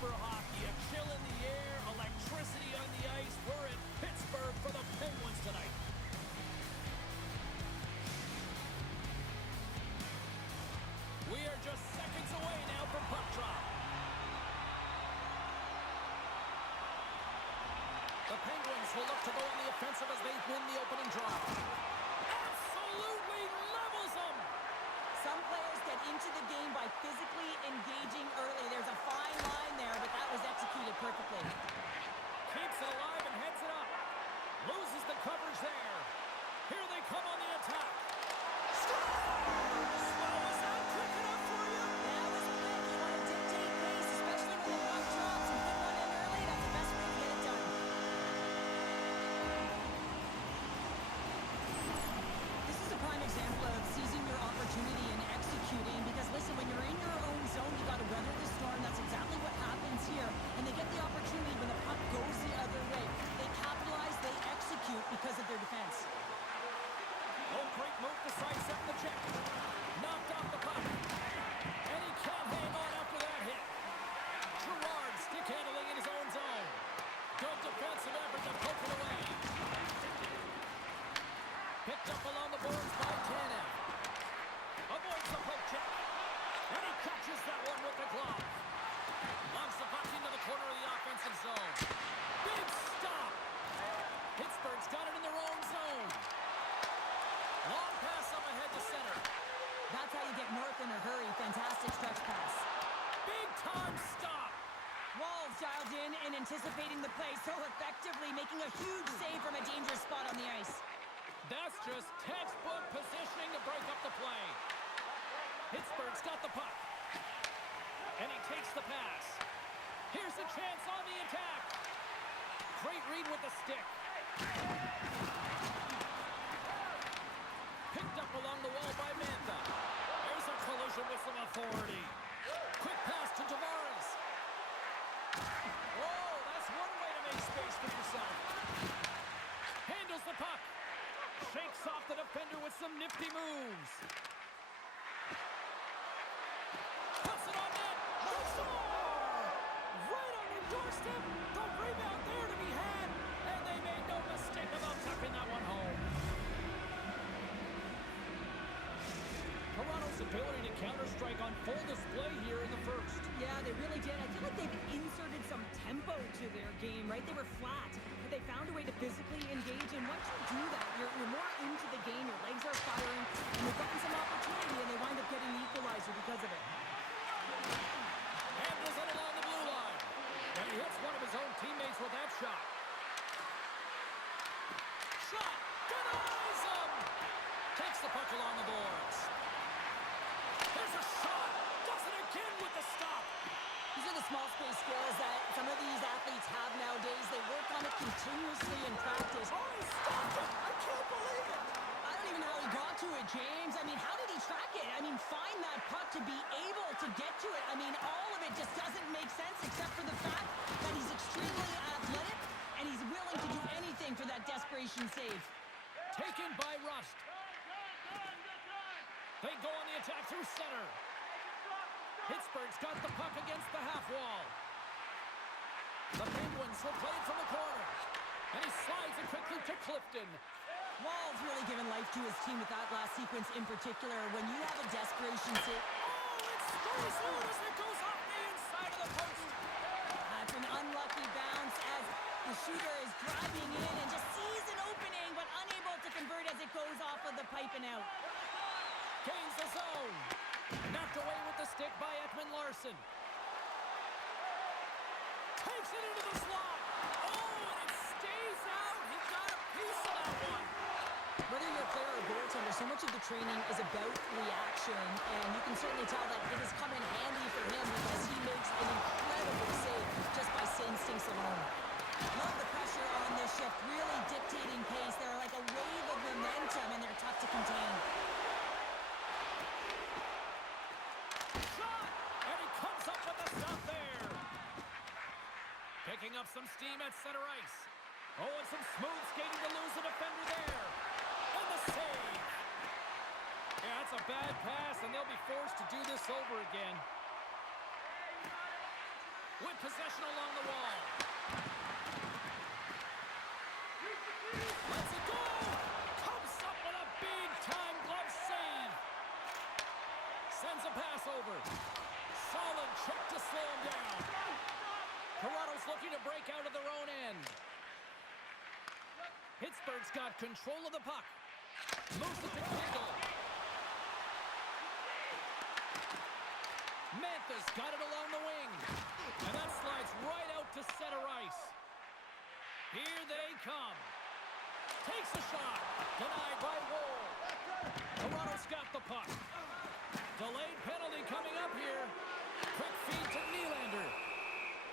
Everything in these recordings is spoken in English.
for hockey. A chill in the air, electricity on the ice. We're in Pittsburgh for the Penguins tonight. We are just seconds away now from puck drop. The Penguins will look to go on the offensive as they win the opening draw. Absolutely levels them! Some players get into the game by physically engaging early. There's a fine line there, but that was executed perfectly. Keeps it alive and heads it up. Loses the coverage there. Here they come on the attack. Scores! Well, was that quick enough for you? That was quick. You want to dictate pace, especially when the puck drops and get one in early. That's the best way to get it done. This is a prime example of seizing your opportunity and executing, because listen, when you're in your own zone, you got to weather the storm. That's exactly what happens here, and they get the opportunity when the puck goes the other way. They capitalize, they execute because of their defense. Oh, great move to sidestep the check. Knocked off the puck, and he can't hang on after that hit. Gerard stick handling in his own zone. Good defensive effort to poke it away. Picked up along the boards by Tanev. Avoids the poke check. And he catches that one with the glove. Launches the puck into the corner of the offensive zone. Big stop. Pittsburgh's got it in their own zone. Long pass up ahead to center. That's how you get north in a hurry. Fantastic stretch pass. Big time stop. Walls dialed in and anticipating the play so effectively, making a huge save from a dangerous spot on the ice. That's just textbook positioning to break up the play. Pittsburgh's got the puck. And he takes the pass. Here's a chance on the attack. Great read with the stick. Picked up along the wall by Mantha. There's a collision with some authority. Quick pass to Tavares. Whoa, that's one way to make space for yourself. Handles the puck. Shakes off the defender with some nifty moves. Puts it on net. Score! Right on the doorstep. The rebound there to be had. And they made no mistake about tucking that one home. Toronto's ability to counter-strike on full display here in the first. Yeah, they really did. I feel like they've inserted some tempo to their game, right? They were flat, but they found a way to physically engage, and once you do that, you're more into the game, your legs are firing, and they've gotten some opportunity, and they wind up getting the equalizer because of it. Handles it along the blue line. And he hits one of his own teammates with that shot. Shot! Denies him! Takes the puck along the boards. There's a shot! Does it again with the stop! These are the small space skills that some of these athletes have nowadays. They work on it continuously in practice. Oh, he stopped it! I can't believe it! I don't even know how he got to it, James. I mean, how did he track it? I mean, find that puck to be able to get to it. I mean, all of it just doesn't make sense except for the fact that he's extremely athletic and he's willing to do anything for that desperation save. Taken by Rust. They go on the attack through center. Pittsburgh's got the puck against the half wall. The Penguins will play it from the corner. And he slides it quickly to Clifton. Wall's really given life to his team with that last sequence in particular. When you have a desperation save... Oh, it sprays out as it goes off the inside of the post. That's an unlucky bounce as the shooter is driving in and just sees an opening, but unable to convert as it goes off of the pipe and out. Gains the zone. Knocked away with the stick by Ekman Larsson. Takes it into the slot. Oh, and it stays out. He got a piece of that one. Whether you're a player or goaltender, so much of the training is about reaction, and you can certainly tell that it has come in handy for him because he makes an incredible save just by instincts alone. Love the pressure on this shift, really dictating pace. They're like a wave of momentum, and they're tough to contain. Shot! And he comes up with the stop there. Picking up some steam at center ice. Oh, and some smooth skating to lose the defender there. And the save. Yeah, that's a bad pass, and they'll be forced to do this over again. with possession along the wall. Lets it go! Comes up with a big-time glove save. Sends a pass over. Solid check to slow him down. Toronto's looking to break out of their own end. Pittsburgh's got control of the puck. Moves it to Kindle. Mantha's got it along the wing. And that slides right out to center ice. Here they come. Takes a shot. Denied by Woll. Toronto's got the puck. Delayed penalty coming up here. Quick feed to Nylander.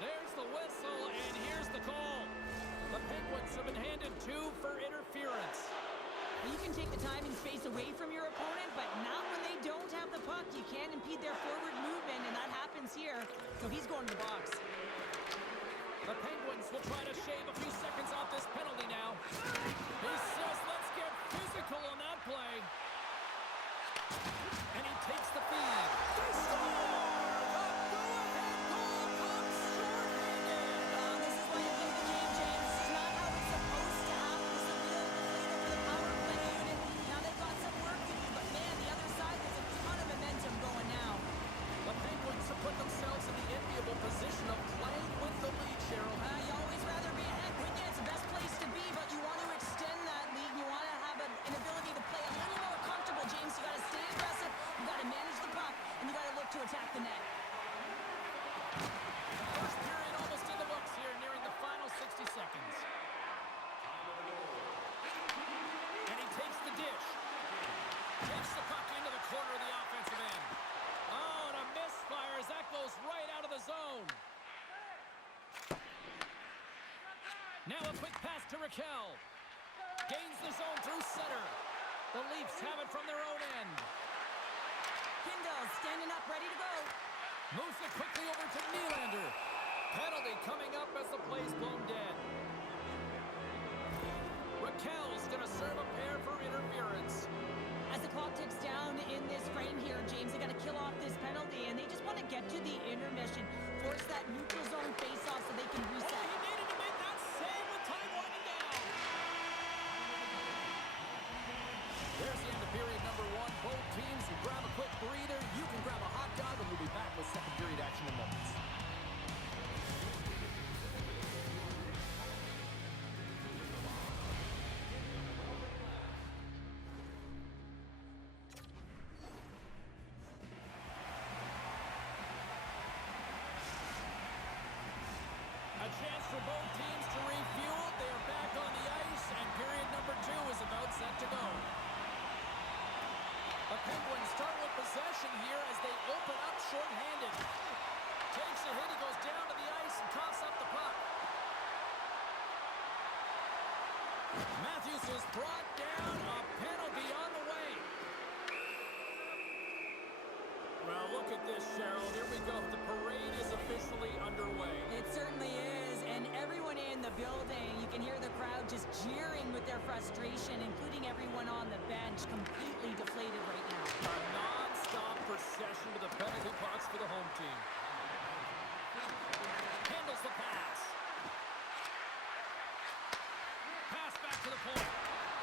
There's the whistle, and here's the call. The Penguins have been handed 2 for interference. You can take the time and space away from your opponent, but not when they don't have the puck. You can't impede their forward movement, and that happens here. So he's going to the box. The Penguins will try to shave a few seconds off this penalty now. He says, let's get physical on that play. And he takes the feed. They score! The go-ahead goal comes short-handed. This is why you play the game, James. This is not how it's supposed to happen. This is a real deflator for the power play unit. Now they've got some work to do, but man, the other side, there's a ton of momentum going now. The Penguins have put themselves in the enviable position of playing with the lead, Cheryl. You always rather be ahead, wouldn't you? It's the best place to be, but you want to extend that lead. You want to have an ability to play a little more comfortable, James. You got to stay aggressive. You got to manage the puck, and you got to look to attack the net. First period almost in the books here, nearing the final 60 seconds. And he takes the dish. Takes the puck into the corner of the offensive end. Oh, and a misfire as that goes right out of the zone. Now a quick pass to Raquel. Gains the zone through center. The Leafs have it from their own end. Kindle standing up, ready to go. Moves it quickly over to Nylander. Penalty coming up as the play's blown dead. Raquel's going to serve a pair for interference. As the clock ticks down in this frame here, James, they got to kill off this penalty, and they just want to get to the intermission, force that neutral zone face-off so they can reset. Oh, he needed to make that save with time winding down. There's the end of period number 1. Both teams will grab a quick breather. You can grab a hot dog, and we'll be back with second period action in moments. A chance for both teams to refuel. They are back on the ice, and period number 2 is about set to go. The Penguins start with possession here as they open up shorthanded. Takes a hit, he goes down to the ice and coughs up the puck. Matthews is brought down, a penalty on the way. Well, look at this, Cheryl. Here we go. The parade is officially underway. It certainly is, and everyone in the building, you can hear the crowd just jeering with their frustration, including everyone on the bench, completely deflated right now. A non-stop procession to the penalty box for the home team. Handles the pass. Pass back to the point.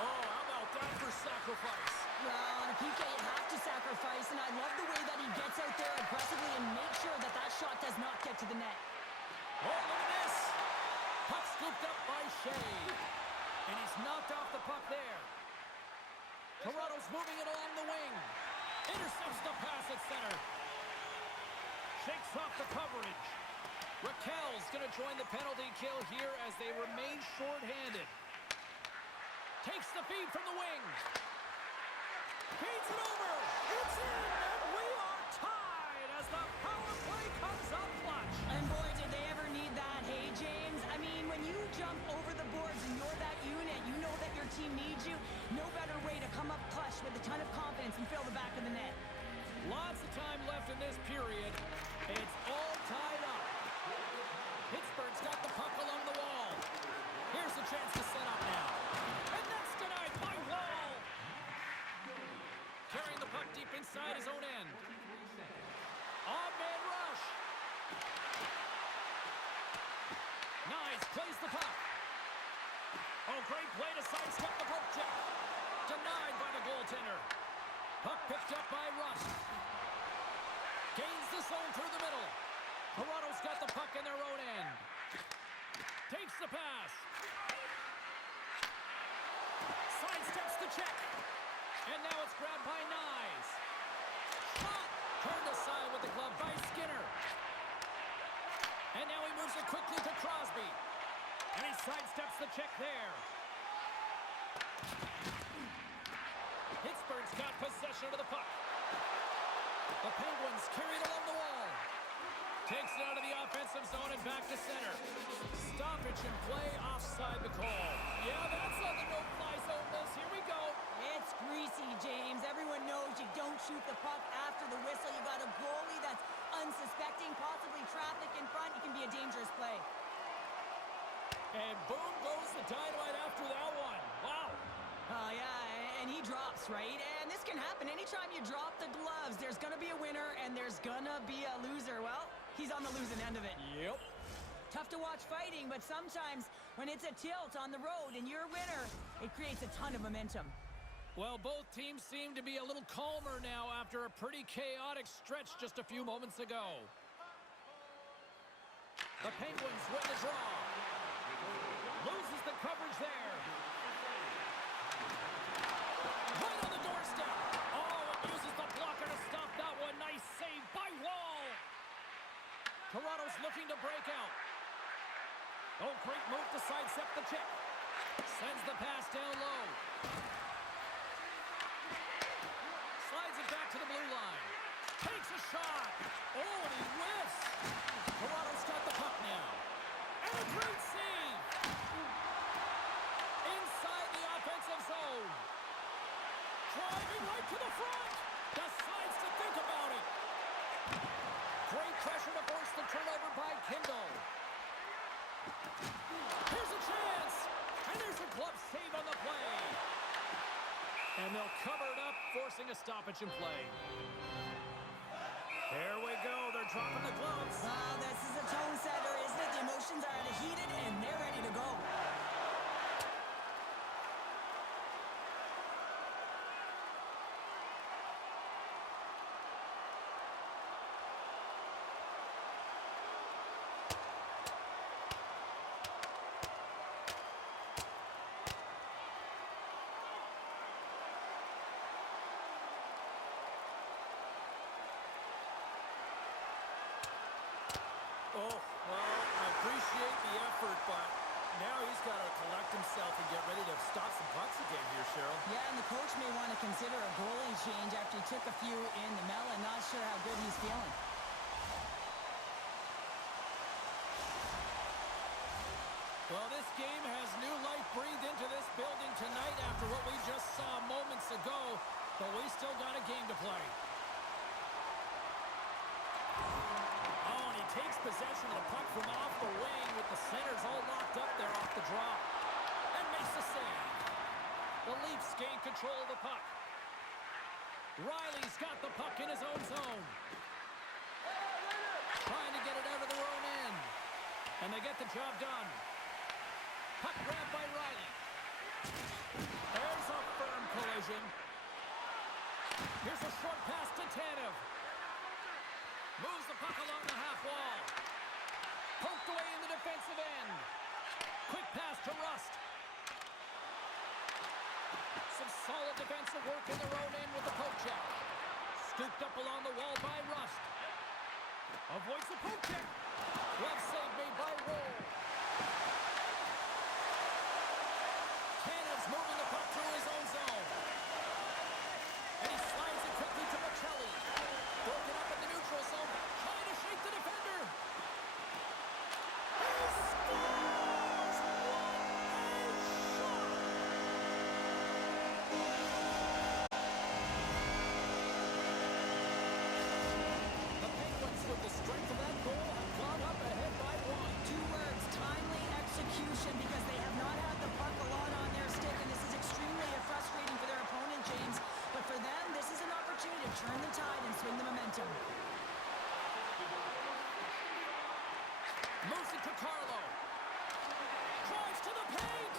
Oh, how about that for sacrifice? Well, on a PK, you have to sacrifice, and I love the way that he gets out there aggressively and makes sure that that shot does not get to the net. Oh, look at this. Puck scooped up by Shea. And he's knocked off the puck there. Toronto's moving it along the wing. Intercepts the pass at center. Shakes off the coverage. Raquel's going to join the penalty kill here as they remain shorthanded. Takes the feed from the wing. Feeds it over. It's in, and we are tied as the power play comes up clutch. And boy, did they ever need that, hey, James? I mean, when you jump over the boards and you're that unit, you know that your team needs you. No better way to come up clutch with a ton of confidence and fill the back of the net. Lots of time left in this period. It's all tied up. Pittsburgh's got the puck along the wall. Here's a chance to set up now. And that's denied by Wall. Carrying the puck deep inside his own end. On-man rush. Plays the puck. Oh, great play to sidestep the poke check. Denied by the goaltender. Puck picked up by Rust. Gains the zone through the middle. Toronto's got the puck in their own end. Takes the pass. Sidesteps the check. And now it's grabbed by Nyes. Shot! Turned aside with the glove by Skinner. And now he moves it quickly to Crosby. And he sidesteps the check there. Pittsburgh's got possession of the puck. The Penguins carry it along the wall. Takes it out of the offensive zone and back to center. Stoppage and play offside the call. Yeah, that's on the no-fly zone list. Here we go. It's greasy, James. Everyone knows you don't shoot the puck after the whistle. You got a goalie that's unsuspecting, possibly traffic in front. It can be a dangerous play. And boom goes the dynamite after that one. Wow. Oh, yeah, and he drops, right? And this can happen anytime you drop the gloves. There's going to be a winner, and there's going to be a loser. Well, he's on the losing end of it. Yep. Tough to watch fighting, but sometimes when it's a tilt on the road and you're a winner, it creates a ton of momentum. Well, both teams seem to be a little calmer now after a pretty chaotic stretch just a few moments ago. The Penguins win the draw. Loses the coverage there. Right on the doorstep. Oh, it uses the blocker to stop that one. Nice save by Wall. Toronto's looking to break out. Oh, great move to sidestep the check. Sends the pass down low. Slides it back to the blue line. Takes a shot. Oh, and he whiffs. Toronto's got the puck now. And a great save. Inside the offensive zone. Driving right to the front. Decides to think about it. Great pressure to force the turnover by Kindle. Here's a chance. And there's a glove save on the play. And they'll cover it up, forcing a stoppage in play. There we go. They're dropping the gloves. This is a tone setter, isn't it? The emotions are at a heated, and they're ready to go. Oh, well, I appreciate the effort, but now he's got to collect himself and get ready to stop some pucks again here, Cheryl. Yeah, and the coach may want to consider a goalie change after he took a few in the melon. Not sure how good he's feeling. Well, this game has new life breathed into this building tonight after what we just saw moments ago, but we still got a game to play. Oh, and he takes possession of the puck from off the wing with the centers all locked up there off the draw. And makes the save. The Leafs gain control of the puck. Riley's got the puck in his own zone. Trying to get it out of their own end. And they get the job done. Puck grabbed by Riley. There's a firm collision. Here's a short pass to Tanev. Moves the puck along the half wall. Poked away in the defensive end. Quick pass to Rust. Some solid defensive work in their own end with the poke check. Scooped up along the wall by Rust. Avoids the poke check. Glove save made by Roll. Tanev's moving the puck through his own zone. And he slides it quickly to Michelli. Broken up in the neutral zone. Trying to shake the defender. He scores! What a shot! The Penguins, with the strength of that goal, have gone up ahead by one. Two words, timely execution, because they have not had the puck a lot on their stick, and this is extremely frustrating for their opponent, James. But for them, this is an opportunity to turn the tide and swing the momentum. Moves it to Carlo. to the paint.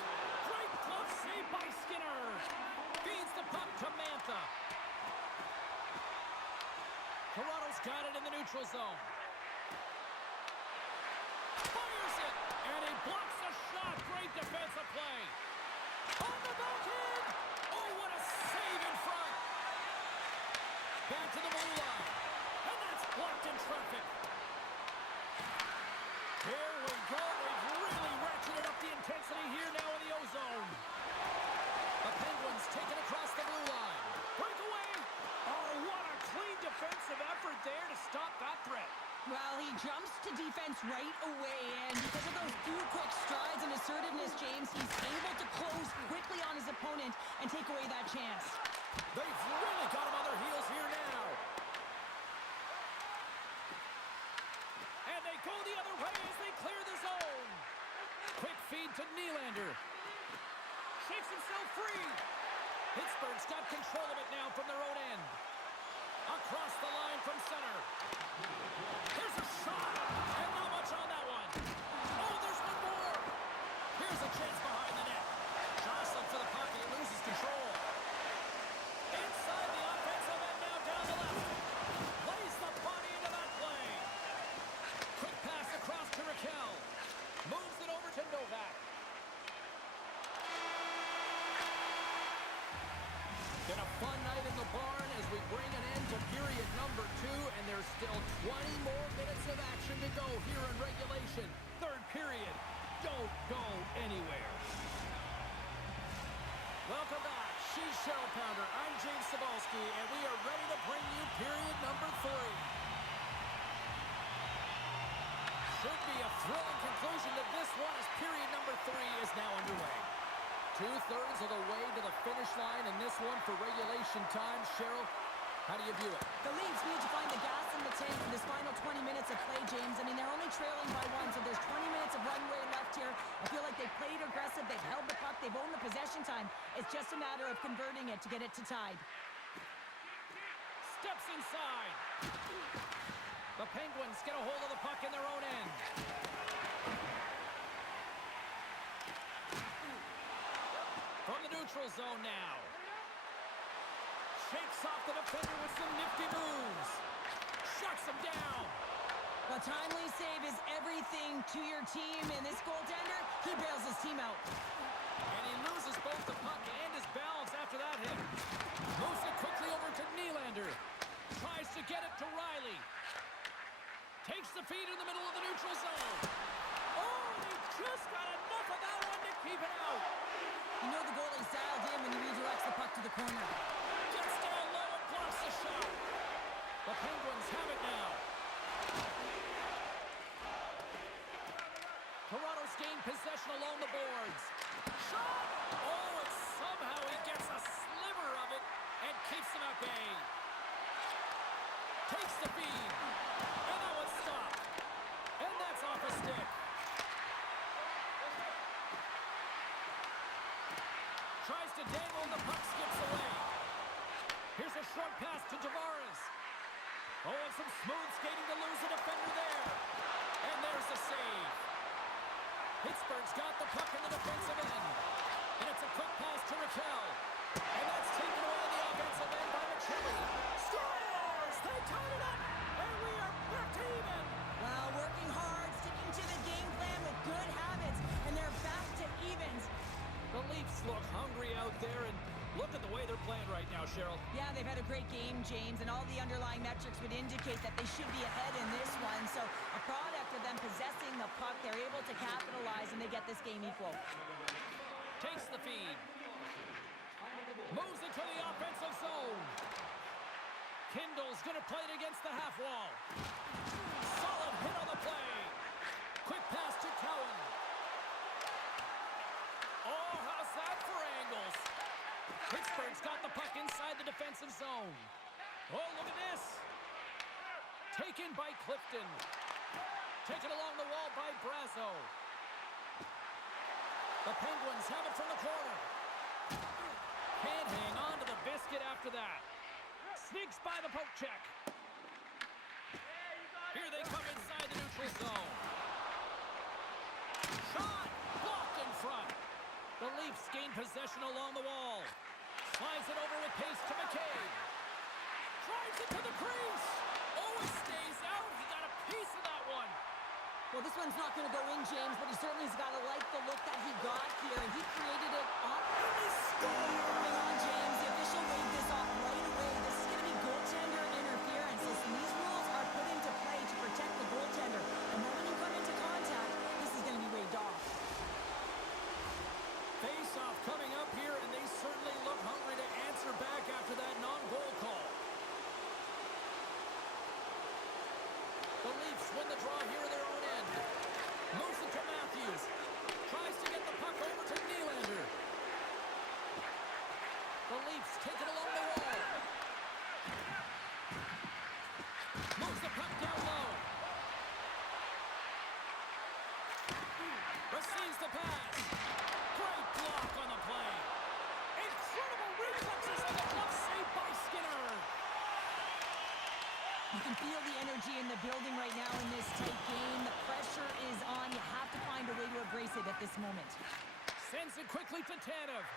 Great glove save by Skinner. Feeds the puck to Mantha. Toronto's got it in the neutral zone. Fires it, and he blocks the shot. Great defensive play. On the backhand. Oh, what a save in front. Back to the blue line. And that's blocked in traffic. Here we go. They've really ratcheted up the intensity here now in the O-zone. The Penguins take it across the blue line. Breakaway. Oh, what a clean defensive effort there to stop that threat. Well, he jumps to defense right away, and because of those few quick strides and assertiveness, James, he's able to close quickly on his opponent and take away that chance. They've really got him on their heels here now. And they go the other way as they clear the zone. Quick feed to Nylander. Shakes himself free. Pittsburgh's got control of it now from their own end. Across the line from center. Here's a shot, and not much on that one. Oh, there's one more. Here's a chance behind the net. Jostling for the puck, and he loses control. Inside the offensive end, now down the left. Plays the body into that play. Quick pass across to Raquel. Moves it over to Novak. Been a fun night in the barn as we bring an end to period number 2, and there's still 20 more minutes of action to go here in regulation. Third period. Don't go anywhere. Welcome back. She's Cheryl Pounder. I'm James Cybulski, and we are ready to bring you period number 3. Should be a thrilling conclusion to this one as period number 3 is now underway. 2/3 of the way to the finish line in this one for regulation time. Cheryl, how do you view it? The Leafs need to find the gas in the tank for this final 20 minutes of play, James. I mean, they're only trailing by 1, so there's 20 minutes of runway left here. I feel like they've played aggressive, they've held the puck, they've owned the possession time. It's just a matter of converting it to get it to tied. Steps inside. The Penguins get a hold of the puck in their own end. From the neutral zone now. Shakes off the defender with some nifty moves. Shuts him down. A timely save is everything to your team, and this goaltender, he bails his team out. And he loses both the puck and his balance after that hit. Moves it quickly over to Nylander. Tries to get it to Riley. Takes the feed in the middle of the neutral zone. Oh, he just got enough of that one to keep it out. You know the goalie's dialed in when he redirects the puck to the corner. Gets down low and blocks the shot. The Penguins have it now. Toronto's gained possession along the boards. Shot! Oh, and somehow he gets a sliver of it and keeps them at bay. Takes the feed. And that one's stopped. And that's off a stick. Tries to dangle and the puck skips away. Here's a short pass to Tavares. Oh, and some smooth skating to lose a defender there. And there's the save. Pittsburgh's got the puck in the defensive end. And it's a quick pass to Raquel. And that's taken away in the offensive end by McChilly. Scores! They tied it up! And we are back to even! Well, working hard, sticking to the game plan with good habits, and they're back to evens. The Leafs look hungry out there, and look at the way they're playing right now, Cheryl. Yeah, they've had a great game, James, and all the underlying metrics would indicate that they should be ahead in this one. So a product of them possessing the puck, they're able to capitalize, and they get this game equal. Takes the feed. Moves it to the offensive zone. Kindle's going to play it against the half wall. Solid hit on the play. Quick pass to Cowan. Oh, how's that for angles? Pittsburgh's got the puck inside the defensive zone. Oh, look at this. Taken by Clifton. Taken along the wall by Brazo. The Penguins have it from the corner. Can't hang on to the biscuit after that. Sneaks by the poke check. Here they come inside the neutral zone. Shot! Blocked in front. The Leafs gain possession along the wall. Slides it over with pace to McCabe. Drives it to the crease. Oh, it stays out. He got a piece of that one. Well, this one's not going to go in, James, but he certainly's got to like the look that he got here, and he created it on the score. Hang on, James. The official waved this off right away. This is going to be goaltender interference. Listen, these rules are put into play to protect the goaltender. And when you come into contact, this is going to be waved off. Face-off coming up here, and they certainly look hungry to answer back after that non-goal call. The Leafs win the draw here in their own end. Moves it to Matthews. Tries to get the puck over to Nylander. The Leafs take it along the wall. Moves the puck down low. Receives the pass. Great block on the play. Incredible reflexes on the glove save by Skinner. You can feel the energy in the building right now in this tight game. The pressure is on. You have to find a way to embrace it at this moment. Sends it quickly to Tanev.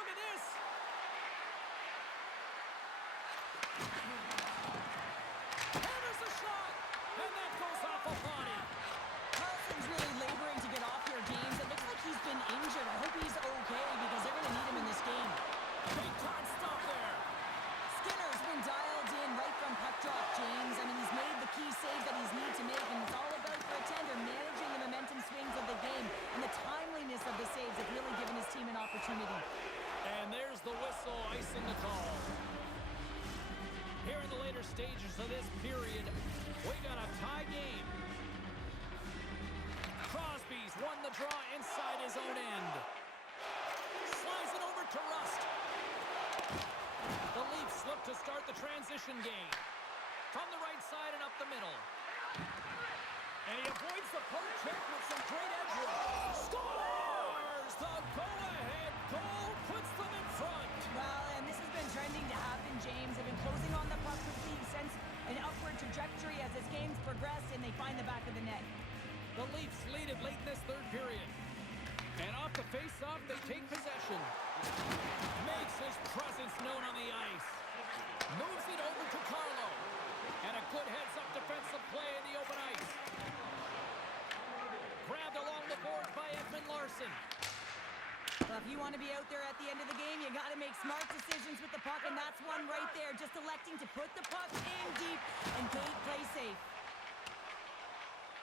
Look at this. Hammers the shot. And that goes off a body. Carlson's really laboring to get off here, James. It looks like he's been injured. I hope he's okay because they're going to need him in this game. Big time stop there. Skinner's been dialed in right from puck drop, James. I mean, he's made the key save that he's need to make, and it's all about for a tender managing the momentum swings of the game, and the timeliness of the saves have really given his team an opportunity. And there's the whistle, icing the call. Here in the later stages of this period, we got a tie game. Crosby's won the draw inside his own end. Slides it over to Rust. The Leafs look to start the transition game. From the right side and up the middle. And he avoids the poke check with some great edge work. Scores! The go-ahead goal puts them in front. Well, and this has been trending to happen, James. They've been closing on the puck quickly since an upward trajectory as this game's progressed, and they find the back of the net. The Leafs lead it late in this third period. And off the face-off, they take possession. Makes his presence known on the ice. Moves it over to Carlo. And a good heads-up defensive play in the open ice. Grabbed along the boards by Ekman Larsson. Well, if you want to be out there at the end of the game, you got to make smart decisions with the puck, and that's one right there. Just electing to put the puck in deep and play safe.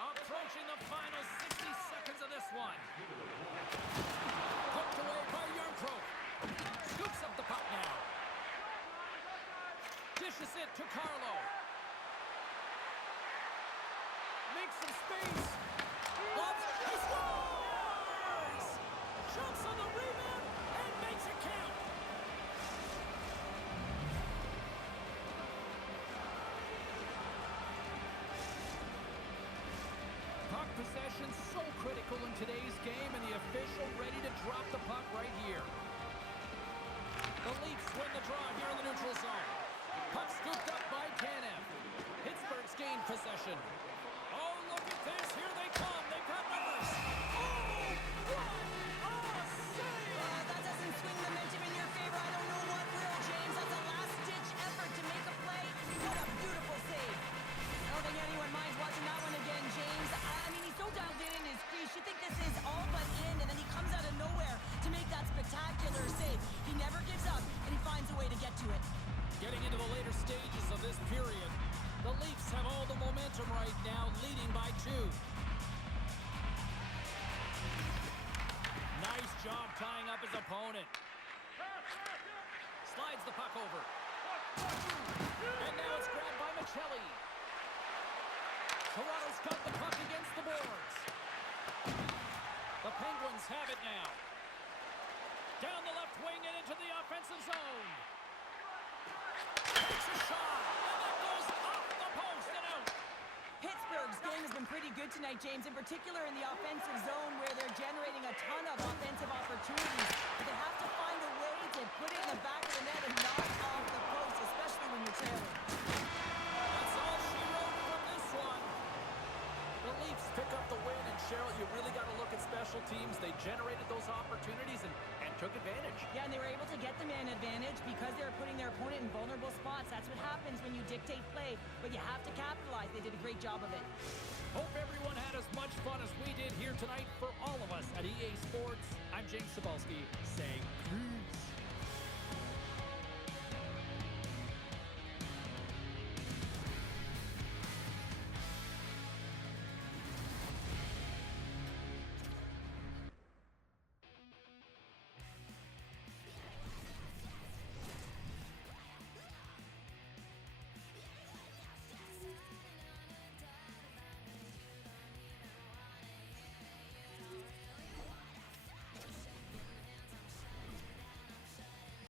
Approaching the final 60 seconds of this one. Hooked away by Yarncroke. Scoops up the puck now. Dishes it to Carlo. Makes some space. Lobs, he scores! Jumps on the rebound and makes it count. Puck possession so critical in today's game, and the official ready to drop the puck right here. The Leafs win the draw here in the neutral zone. Puck scooped up by Tanev. Pittsburgh's gained possession. Oh, look at this. Here they come. They've got numbers. Oh, what a save! That doesn't swing momentum in your favor. I don't know what will, James. That's a last-ditch effort to make a play. What a beautiful save. I don't think anyone minds watching that one again, James. I mean, he's so dialed in his crease. You think this is all but in, and then he comes out of nowhere to make that spectacular save. He never gives up, and he finds a way to get to it. Getting into the later stages of this period, the Leafs have all the momentum right now, leading by 2. Nice job tying up his opponent. Slides the puck over. And now it's grabbed by Michelli. Toronto's got the puck against the boards. The Penguins have it now. Down the left wing and into the offensive zone. Takes a shot, and that goes off the post and out. Pittsburgh's game has been pretty good tonight, James, in particular in the offensive zone where they're generating a ton of offensive opportunities. But they have to find a way to put it in the back of the net and knock off the post, especially when you're trailing. That's all she wrote from this one. The Leafs pick up the win, and Cheryl, you really got to generated those opportunities and took advantage. Yeah, and they were able to get the man advantage because they were putting their opponent in vulnerable spots. That's what happens when you dictate play, but you have to capitalize. They did a great job of it. Hope everyone had as much fun as we did here tonight. For all of us at EA Sports, I'm James Cebulski saying peace.